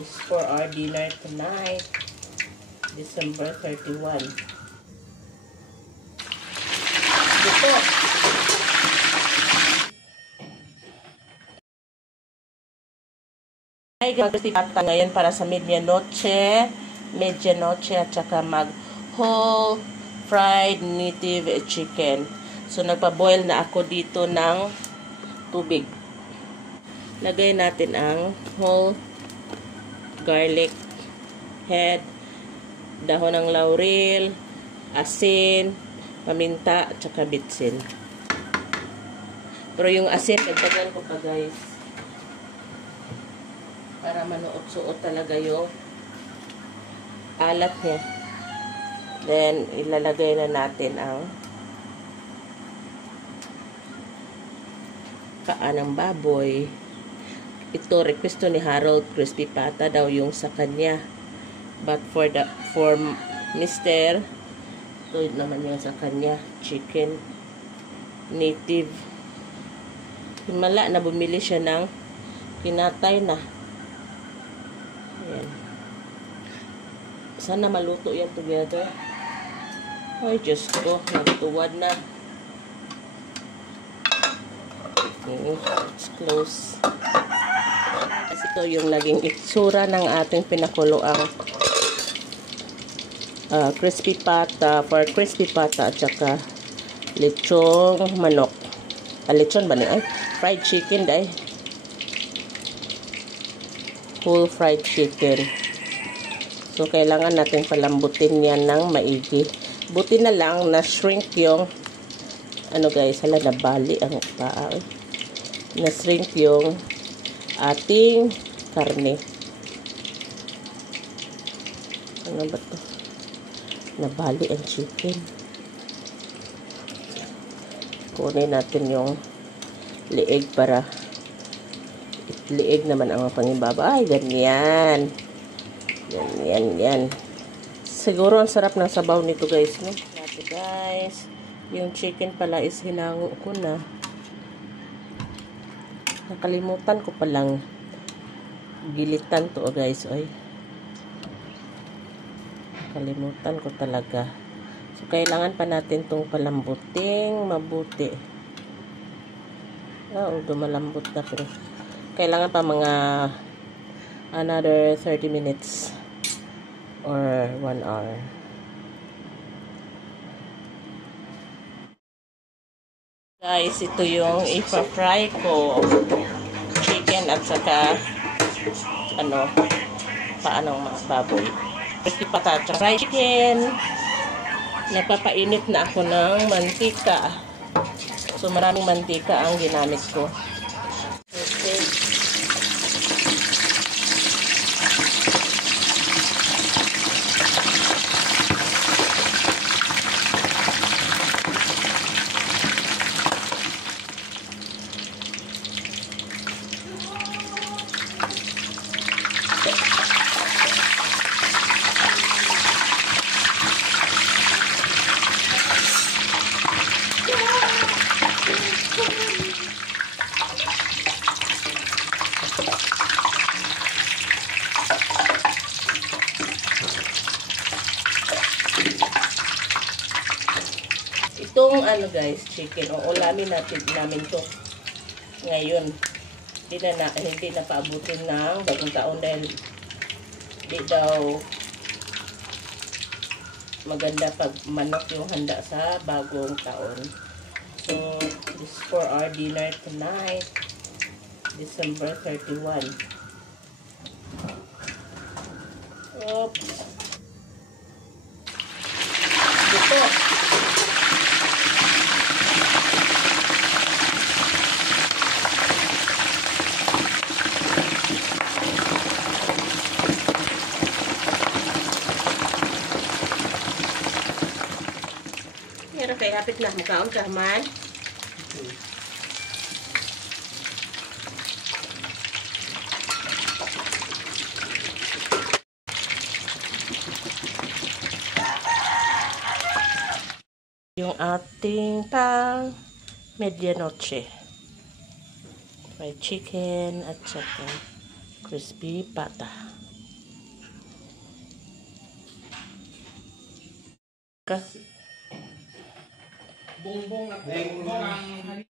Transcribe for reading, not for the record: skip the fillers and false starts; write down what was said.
This is for our dinner tonight, December 31. Ito. Hi guys, tata ngayon para sa medianoche at saka whole fried native chicken. So nagpa-boil na ako dito ng tubig. Lagay natin ang whole garlic head, dahon ng laurel, asin, paminta, at saka bitsin. Pero yung asin, dagdagan ko pa guys. Para manuot-suot talaga yung alat niya. Then, ilalagay na natin ang paa ng baboy. Ito, request ni Harold, crispy pata daw yung sa kanya. But for Mr. Ito naman yung sa kanya. Chicken native. Himala na bumili siya ng kinatay na. Ayan. Sana maluto yan together. Ay, Diyos ko. Nagtuwad na. Okay, let's close. Kasi ito yung naging itsura ng ating pinakuloang crispy pata, for crispy pata at saka lechong manok. Lechon ba niya? Fried chicken dahil. Whole fried chicken. So, kailangan natin palambutin yan ng maigi. Buti na lang na shrink yung guys, hala nabali ang paa. Na shrink yung ating karne. Ano ba to? Nabali ang chicken. Kunin natin yung liig para liig naman ang pangibaba. Ay, ganyan. Yan. Siguro ang sarap ng sabaw nito guys, no? Ito guys. Yung chicken pala is hinango ko na. Nakalimutan ko palang gilitan to guys. Oy. Nakalimutan ko talaga. So, kailangan pa natin tong palambuting mabuti. Although malambot na pero kailangan pa mga another 30 minutes or 1 hour. Guys, ito yung ipa-fry ko chicken at saka paanong mga baboy. Crispy patata fried chicken. Napapainit na ako ng mantika. So maraming mantika ang ginamit ko. Okay. Itong guys, chicken, ulamin namin to ngayon. Hindi na paabutin ng bagong taon dahil di daw maganda pag manok yung handa sa bagong taon. So, this is for our dinner tonight, December 31. Oops. Ito. Pero kay hapit na mukaon ka man. Yung ating pang medianoche. Fried chicken at saka crispy pata. ka. Bongbong at bongbong ang